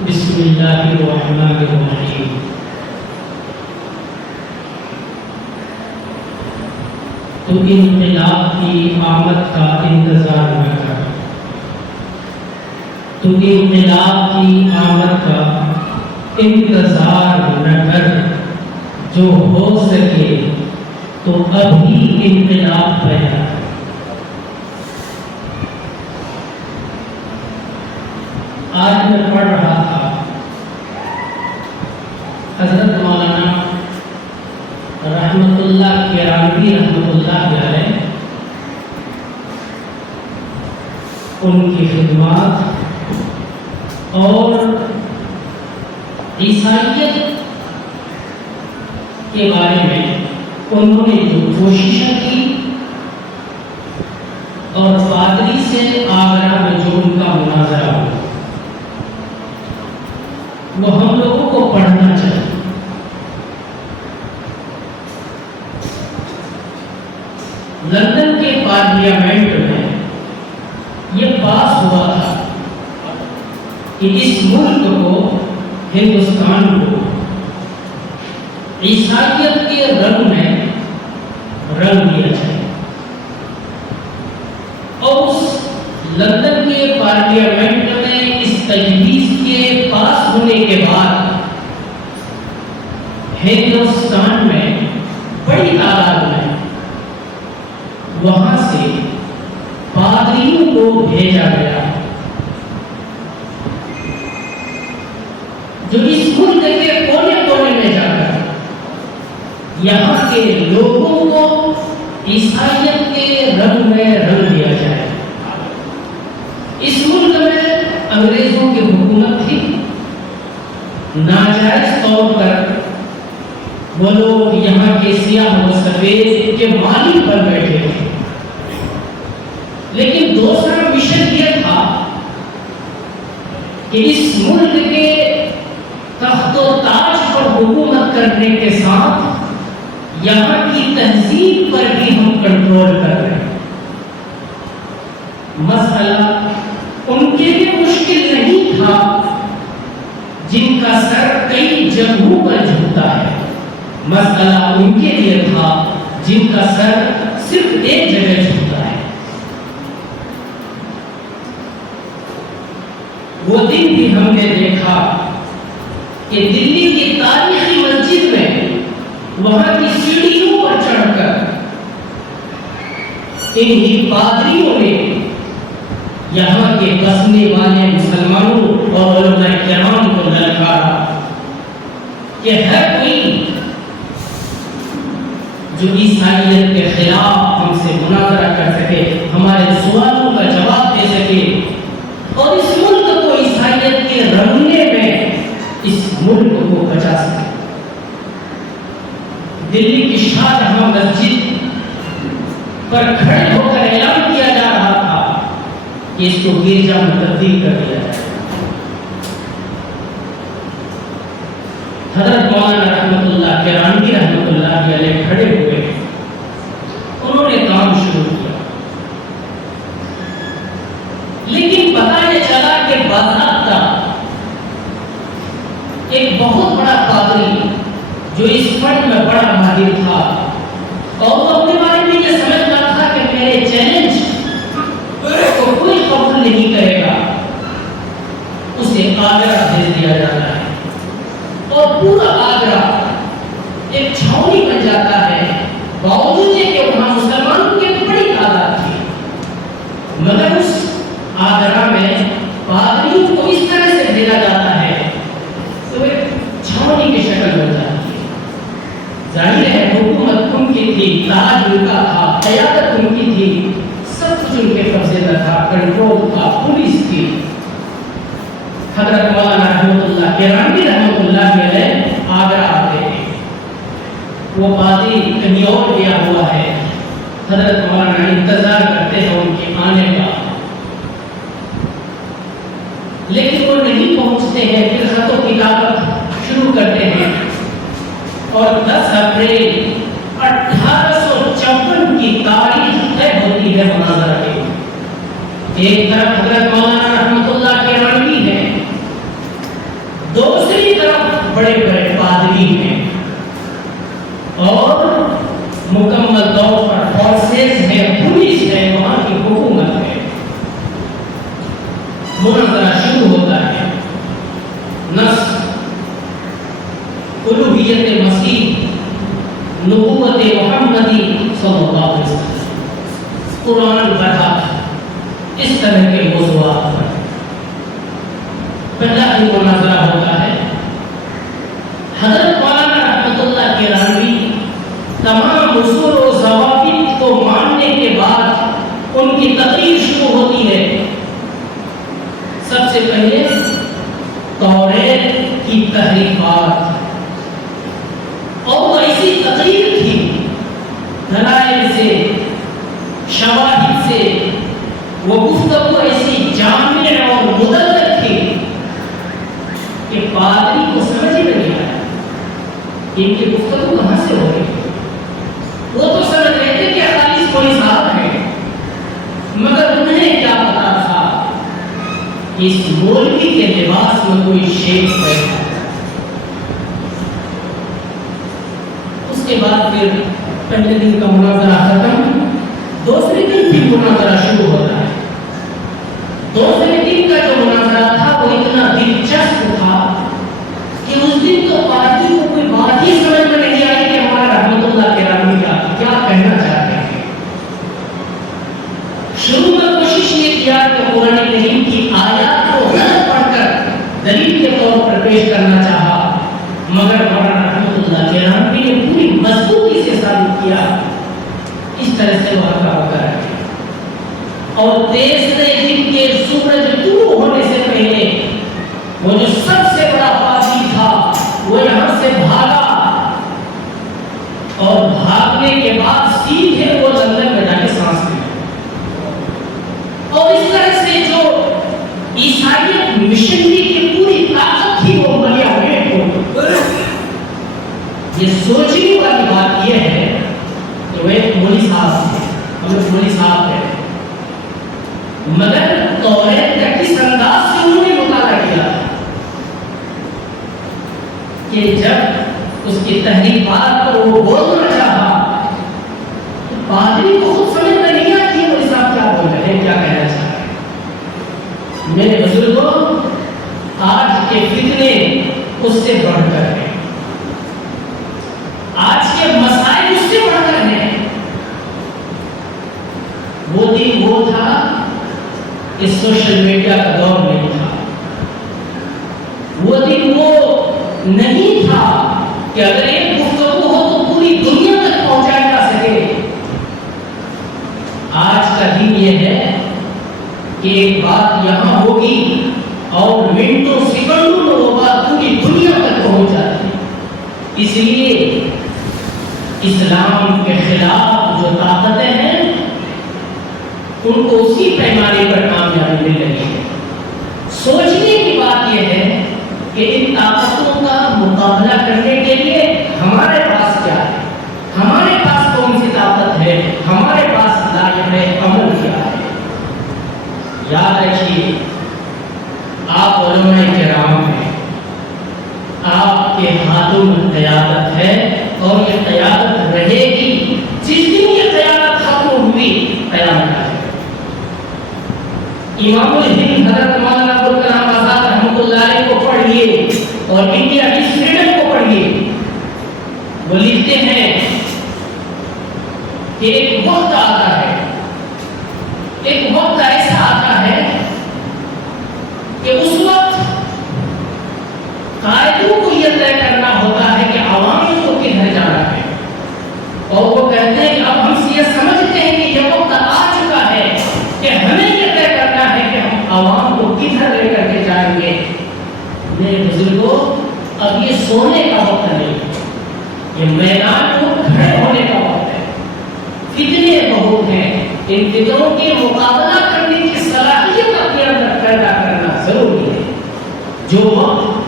بسم اللہ الرحمن الرحیم۔ تو انقلاب کی آمد کا انتظار نہ کر، تو انقلاب کی آمد کا انتظار نہ کر، جو ہو سکے تو ابھی انقلاب پیدا کر۔ آج میں پڑھ رہا تھا حضرت مولانا رحمت اللہ کیرانوی رحمت اللہ علیہ، ان کی خدمات اور عیسائیت کے بارے میں انہوں نے جو کوششیں کی اور پادری سے آگرہ میں جو ان کا مناظرہ ہوا، وہ ہم لوگوں کو پڑھنا چاہیے۔ لندن کے پارلیمنٹ میں یہ پاس ہوا تھا کہ اس ملک کو، ہندوستان کو، عیسائیت کے رنگ میں رنگ دیا جائے، اور اس لندن کے پارلیمنٹ میں اس تجویز کے پاس ہونے کے بعد ہندوستان میں بڑی تعداد میں وہاں سے پادریوں کو بھیجا گیا جو اس ملک کے کونے کونے میں جا کر یہاں کے لوگوں کو عیسائیت کے رنگ میں رنگ دیا جائے۔ اس ملک میں انگریزوں کی حکومت تھی، ناجائز طور پر وہ لوگ یہاں کے سیاہ و سفید کے مالک بن بیٹھے تھے، لیکن دوسرا مشن یہ تھا کہ اس ملک کے تخت و تاج پر حکومت کرنے کے ساتھ یہاں کی تہذیب پر بھی ہم کنٹرول کر رہے ہیں۔ مسئلہ ان کے لیے مشکل نہیں تھا جن کا سر کئی جگہوں پر جھکتا ہے، مسئلہ ان کے لیے تھا جن کا سر صرف ایک جگہ جھکتا ہے۔ وہ دن بھی ہم نے دیکھا کہ دلی کی تاریخی مسجد میں وہاں کی سیڑھیوں پر چڑھ کر انہی پادریوں نے یہاں کے بسنے والے مسلمانوں اور علماء کرام کو للکارا کہ ہے کوئی جو عیسائیت کے خلاف ہم سے مناظرہ کر سکے، ہمارے سوالوں کا جواب دے سکے اور اس ملک کو عیسائیت کے رنگنے میں اس ملک کو بچا سکے۔ دلی کی شاہجہاں مسجد پر کھڑے ہو کر اعلان کیا جا رہا تھا کہ اس کو گرجا میں تبدیل کر دیا جائے۔ حضرت مولانا رحمت اللہ کیرانوی رحمت اللہ علیہ کھڑے ہوئے، انہوں نے کام شروع کیا، لیکن پتہ یہ چلا کہ باضابطہ ایک بہت بڑا پادری جو اس فن میں بڑا ماہر تھا اور وہ اپنے بارے میں یہ سمجھتا تھا کہ میرے چیلنج کو کوئی قبول نہیں کرے گا، اسے آگرہ بھیج دیا جاتا ہے اور پورا آگرہ ایک چھاؤنی بن جاتا ہے، باوجود یہ کہ وہاں مسلمانوں کی بڑی تعداد تھی، مگر اس آگرہ میں پادریوں کو اس طرح سے بھیجا جاتا ہے تو ایک چھاؤنی کی شکل بن جاتی ہے۔ ظاہر ہے حکومت ان کی تھی، تاج ان کا تھا، قیادت ان کی تھی، سب کچھ ان کے قبضے میں تھا، کنٹرول تھا، پولیس تھی۔ حضرت مولانا رحمت اللہ کیرانوی رحمت اللہ علیہ آگرہ آتے ہیں، وہ پادری کہیں اور گیا ہوا ہے، حضرت مولانا انتظار کرتے ہیں ان کے آنے کا، لیکن وہ نہیں پہنچتے ہیں۔ پھر خط و کتابت شروع کرتے ہیں اور 10 اپریل 1854 کی تاریخ طے ہوتی ہے مناظرہ کی۔ ایک طرف حضرت مولانا رحمت اللہ کیرانوی ہے طرف بڑے بڑے پادری ہیں اور مکمل طور پر فورسز ہے، پولیس ہے، وہاں کی حکومت ہے. مناظرہ شروع ہوتا ہے. نص الوہیت مسیح، نبوت محمدی صلی اللہ علیہ وسلم، قرآن پڑھا، اس طرح کے موضوعات پر پہلا ہی مناظرہ ہوتا ہے. حضرت مولانا رحمت اللہ کیرانوی تمام اصول و ضوابط کو ماننے کے بعد ان کی تقریر شروع ہوتی ہے. سب سے پہلے توریت کی تحریفات، اور وہ ایسی تقریر تھی دلائل سے، شواہد سے، وہ گفتگو ایسی جامع اور مدلل تھی کہ پادری کو سمجھ ہی نہیں آیا ان کی گفتگو کہاں سے ہو رہی ہے. وہ تو سمجھ رہے تھے کہ 48 کوئی صاحب ہے، مگر انہیں کیا پتا تھا اس مولوی کے لباس میں کوئی شیخ بیٹھا. اس کے بعد پھر پہلے دن کا مناظرہ ختم، دوسرے دن بھی مناظرہ شروع ہوتا ہے. دوسرے دن کا جو مناظرہ تھا وہ اتنا دلچسپ تھا کہ اس دن تو پارٹی کو کوئی بات ہی سمجھ میں نہیں آئی کہ ہمارا رحمت اللہ کیرانوی کیا کہنا چاہتے ہیں. شروع میں کوشش یہ کیا کہ قرآن کریم کی آیات کو غلط پڑھ کر دلیل کے طور پر پیش کرنا چاہا، مگر مولانا رحمت اللہ کیرانوی نے پوری مضبوطی سے ثابت کیا اس طرح سے واقعہ ہوتا ہے. اور تیسرے دن کے سورج طلوع ہونے سے پہلے وہ جو سب سے بڑا پادری تھا وہ یہاں سے بھاگا، اور بھاگنے کے بعد سیدھے وہ لندن میں جا کے سانس لیا. اور اس طرح سے جو عیسائیت مشنری کی پوری طاقت تھی وہ ملیا میٹ ہو. یہ سوچنے والی بات یہ ہے کہ وہ ایک مولوی صاحب تھے، ہم لوگ مولوی صاحب تھے، مگر توریت کا کس انداز سے انہوں نے مطالعہ کیا کہ جب اس کی تحریفات پر وہ بولنا چاہا تو پادری کو خود سمجھ میں نہیں آیا کہ وہ صاحب کیا بول رہے ہیں، کیا کہنا چاہ رہے ہیں. میرے بزرگوں، آج کے فتنے اس سے بڑھ کر ہیں، آج کے مسائل اس سے بڑھ کر ہیں. وہ دن وہ تھا کہ سوشل میڈیا کا دور نہیں تھا، وہ دن وہ نہیں تھا کہ اگر ایک گفتگو ہو تو پوری دنیا تک پہنچایا جا سکے. آج کا دن یہ ہے کہ ایک بات یہاں ہوگی اور منٹوں سیکنڈوں میں وہ بات پوری دنیا تک پہنچ جاتی ہے. اس لیے اسلام کے خلاف جو طاقتیں ہیں ان کو اسی پیمانے پر کامیابی مل رہی ہے. سوچنے کی بات یہ ہے کہ ان طاقتوں کا مقابلہ کرنے کے لیے ہمارے پاس کیا ہے، ہمارے پاس کون سی طاقت ہے، ہمارے پاس لائق عمل کیا ہے. یاد رکھیے، آپ علماء کرام ہیں، آپ کے ہاتھوں میں قیادت ہے اور یہ قیادت رہے گی. جس دن یہ قیادت ختم ہوئی قیامت ہے. امام الہند حضرت مولانا ابوالکلام آزاد رحمۃ اللہ علیہ کو پڑھیے اور انڈیا کی فریڈم کو پڑھیے. وہ لکھتے ہیں کہ ایک وقت آتا ہے، ایک وقت ایسا آتا ہے کہ اس وقت قائدوں کو یہ طے کرنا ہوتا ہے کہ عوام کو کدھر جانا ہے. اور وہ کہتے ہیں کہ اب ہم یہ سمجھتے ہیں کہ یہ وقت آ چکا ہے کہ ہمیں یہ طے کرنا ہے کہ ہم عوام کو کدھر لے کر کے جائیں گے. میرے بزرگوں، اب یہ سونے کا وقت نہیں، یہ میدان کو کھڑے ہونے کا وقت ہے. فتنے بہت ہیں، ان فتنوں کے مقابلہ کرنے کی صلاحیت اپنے اندر پیدا کرنا ضروری ہے. جو وقت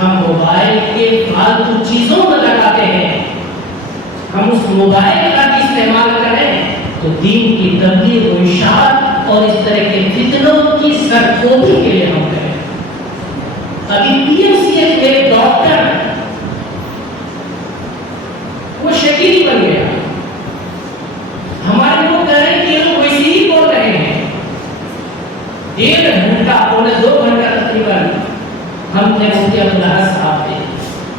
ہم موبائل کے فالتو چیزوں میں لگاتے ہیں، ہم اس موبائل کا بھی استعمال کریں تو دین کی تبلیغ و اشاعت اور اس طرح کے فتنوں کی سرکوبی کے لیے ہم کریں. ابھی P M C H doctor وہ شکیل بن گیا. ہمارے لوگ کہہ رہے ہیں کہ یہ لوگ ویسے ہی بول رہے ہیں. 1.5 گھنٹہ پونے 2 گھنٹہ تقریباً ہم نے مفتی عبداللہ صاحب تھے,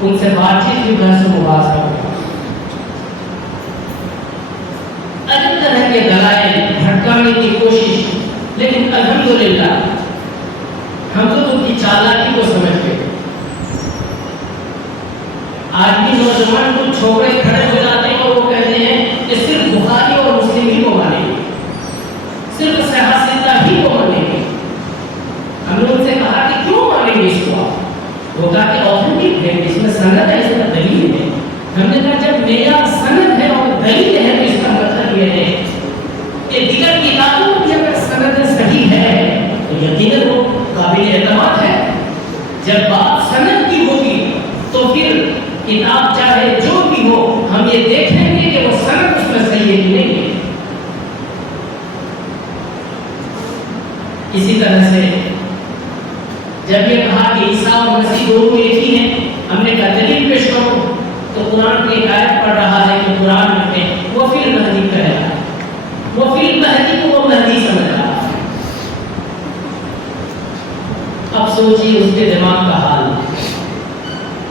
ان سے بات چیت کی, بحث و مباحثہ ہوا. عجب طرح کے دلائل بھٹکانے کی کوشش, لیکن الحمدللہ ہم تو ان کی چالاکی کو سمجھ گئے. آج بھی نوجوان کچھ چھوکرے کھڑے ہو جاتے ہیں اور وہ کہتے ہیں کہ صرف بخاری اور مسلم ہی کو مانیں گے, صرف صحیح ستہ ہی کو مانیں گے. ہم نے ان سے کہا کہ کیوں مانیں گے اس کو آپ؟ وہ کہا کہ اوتھینٹک ہے, اس میں سند ہے, اس میں دلیل ہے. ہم نے کہا جب میرا سند ہے اور دلیل ہے تو اس کا مطلب یہ ہے کہ دیگر کتابوں کی اگر سند صحیح ہے تو یقیناً وہ قابل اعتماد ہے. جب بات سند کی ہوگی تو پھر کتاب چاہے جو بھی ہو ہم یہ دیکھیں گے کہ وہ سند اس میں صحیح ہے کہ نہیں ہے. اسی طرح سے جب یہ کہا کہ عیسیٰ اور مسیح دونوں ایک ہی ہیں, ہم نے کہا دلیل پیش کرو, تو قرآن کی ایک آیت پڑھ رہا ہے کہ قرآن میں وہ فی المہدی کہہ رہا ہے, وہ فی المہدی کو وہ مہدی سمجھ رہا ہے. اب سوچیے اس کے دماغ کا حال.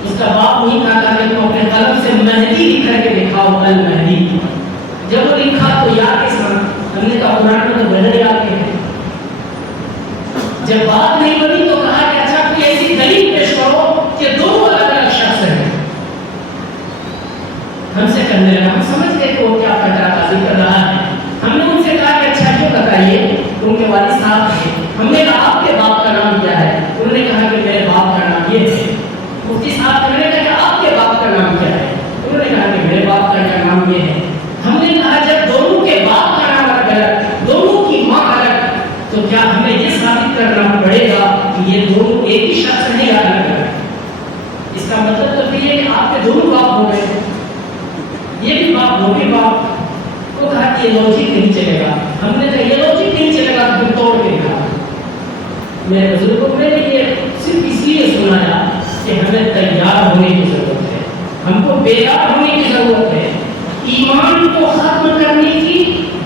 اس کا باپ نہیں کہا کہ تم اپنے قلم سے مہدی لکھ کر کے دکھاؤ, المہدی. جب وہ لکھا تو یاد کے ساتھ ہم نے کہا قرآن میں تو غیر یاد کے ہے. جب بات نہیں بنی تو کہا کہ اچھا کوئی ایسی دلیل پیش کرو کہ دونوں الگ الگ شخص ہیں. ہم سے کرنے لگا, ہم سمجھ گئے کہ وہ کیا فترہ بازی کر رہا ہے. ہم نے ان سے کہا کہ اچھا کیوں بتائیے, ان کے والد صاحب تھے. ہم نے کہا آپ کے باپ کا نام کیا ہے؟ انہوں نے کہا کہ میرے باپ کا نام یہ ہے. مفتی صاحب نے کہا کہ آپ کے باپ کا نام کیا ہے؟ انہوں نے کہا کہ میرے باپ کا نام یہ ہے. ہم نے کہا جب دونوں کے باپ کا نام الگ, دونوں کی ماں الگ, تو کیا ہمیں یہ ثابت کرنا پڑے گا کہ یہ دونوں ایک ہی شخص نہیں الگ ہے؟ اس کا مطلب تو یہ ہے کہ آپ کے دونوں باپ ہو گئے, یہ بھی باپ وہ بھی باپ. وہ کہا کہ یہ لوجک نہیں چلے گا. ہم نے کہا یہ لوجک نہیں چلے گا, پھر توڑ کے کہا. میرے بزرگوں نے یہ صرف اس لیے سنایا کہ ہمیں تیار ہونے کی ضرورت ہے, ہم کو بیدار ہونے کی ضرورت ہے. ایمان کو ختم کرنے کی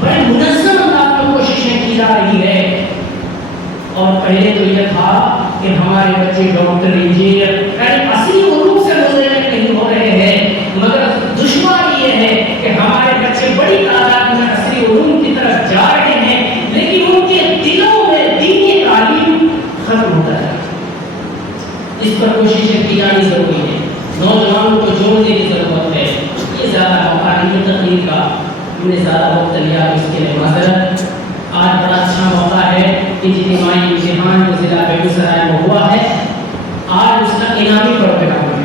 بڑے منظم انداز میں کوششیں کی جا رہی ہے. اور پہلے تو یہ تھا کہ ہمارے بچے ڈاکٹر, انجینئر, یعنی اصلی علوم سے متعلق نہیں ہو رہے ہیں, مگر دشواری یہ ہے کہ ہمارے بچے بڑی تعداد میں اصلی علوم کی طرف جا رہے ہیں, لیکن ان کے دلوں میں دینی تعلیم ختم ہوتا ہے. اس پر کوششیں کی جانی ضروری ہے, نوجوانوں کو جوڑنے کی ضرورت ہے. یہ زیادہ مقامی تقریر کا ہم نے زیادہ وقت لیا, اس کے لیے معذرت. آج بڑا اچھا موقع ہے کہ اجتماعی امتحان جو ضلع بیگوسرائے میں ہوا ہے, آج اس کا انعامی پروگرام ہے.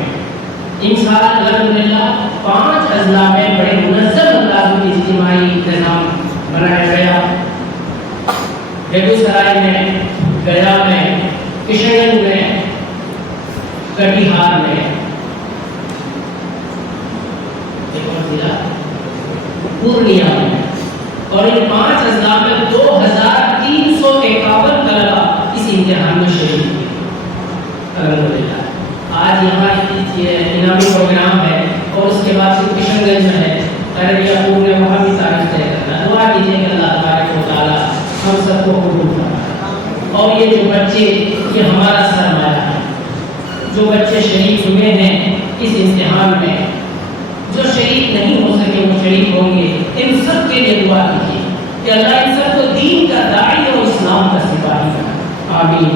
انشاءاللہ الحمدللہ 5 اضلاع میں بڑے منظم انداز میں اجتماعی انتظام بنایا گیا. بیگوسرائے میں, گیا میں, کشن گنج میں, کٹیہار میں, پورنیہ میں, اور ان 5 اضلاع میں 2351 طلبہ اس امتحان میں شریک ہوئے. الحمدللہ آج یہاں انعامی پروگرام ہے, اور اس کے بعد پھر کشن گنج میں ہے. عربیہ پور میں وہاں بھی تاریخ طے کرنا. دعا کیجیے کہ اللہ تبارک و تعالیٰ ہم سب کو قبول فرمائے. اور یہ جو بچے, یہ ہمارا سرمایہ ہے. جو بچے شریک ہوئے ہیں اس امتحان میں, جو شریک نہیں ہو سکے وہ شریک ہوں گے, ان سب کے لیے دعا کیجیے کہ اللہ ان سب کو دین کا داعی اور اسلام کا سپاہی بنائے. آمین.